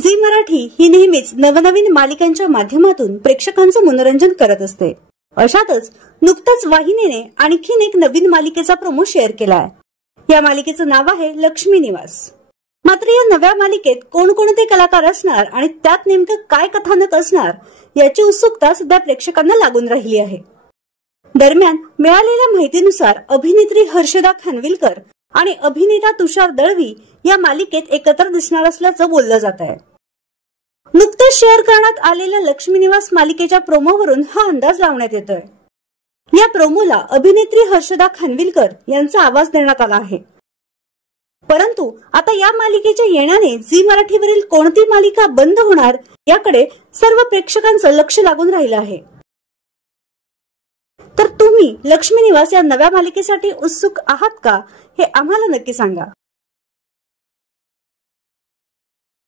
Zee Marathi ही नेहमीच नवनवीन मालिकांच्या माध्यमातून प्रेक्षकांचं मनोरंजन करत असते। अशातच नुकताच वाहिनीने आणखीन एक नवीन मालिकेचा प्रोमो शेअर केलाय। या मालिकेचं नाव आहे लक्ष्मी निवास। मात्र या नव्या मालिकेत कोणकोणते कलाकार असणार आणि त्यात नेमकं काय कथानक असणार याची उत्सुकता सध्या प्रेक्षकांना लागून राहिली आहे। दरम्यान मिळालेल्या माहितीनुसार अभिनेत्री हर्षदा खानविलकर आणि अभिनेता तुषार दळवी या मालिकेत एकत्र दिसणार असल्याचं बोललं जात आहे। नुकतेच शेअर करण्यात आलेल्या लक्ष्मी निवास मालिकेच्या प्रोमोवरून हा अंदाज लावण्यात येतोय। या प्रोमोला अभिनेत्री हर्षदा खानविलकर यांचा आवाज देण्यात आला आहे। परंतु आता या मालिकेच्या येण्याने झी मराठीवरील कोणती मालिका बंद होणार याकडे सर्व प्रेक्षकांचं लक्ष लागून राहिलं आहे। तर तुम्ही लक्ष्मी निवास या नव्या मालिकेसाठी उत्सुक आहात का हे आम्हाला नक्की सांगा।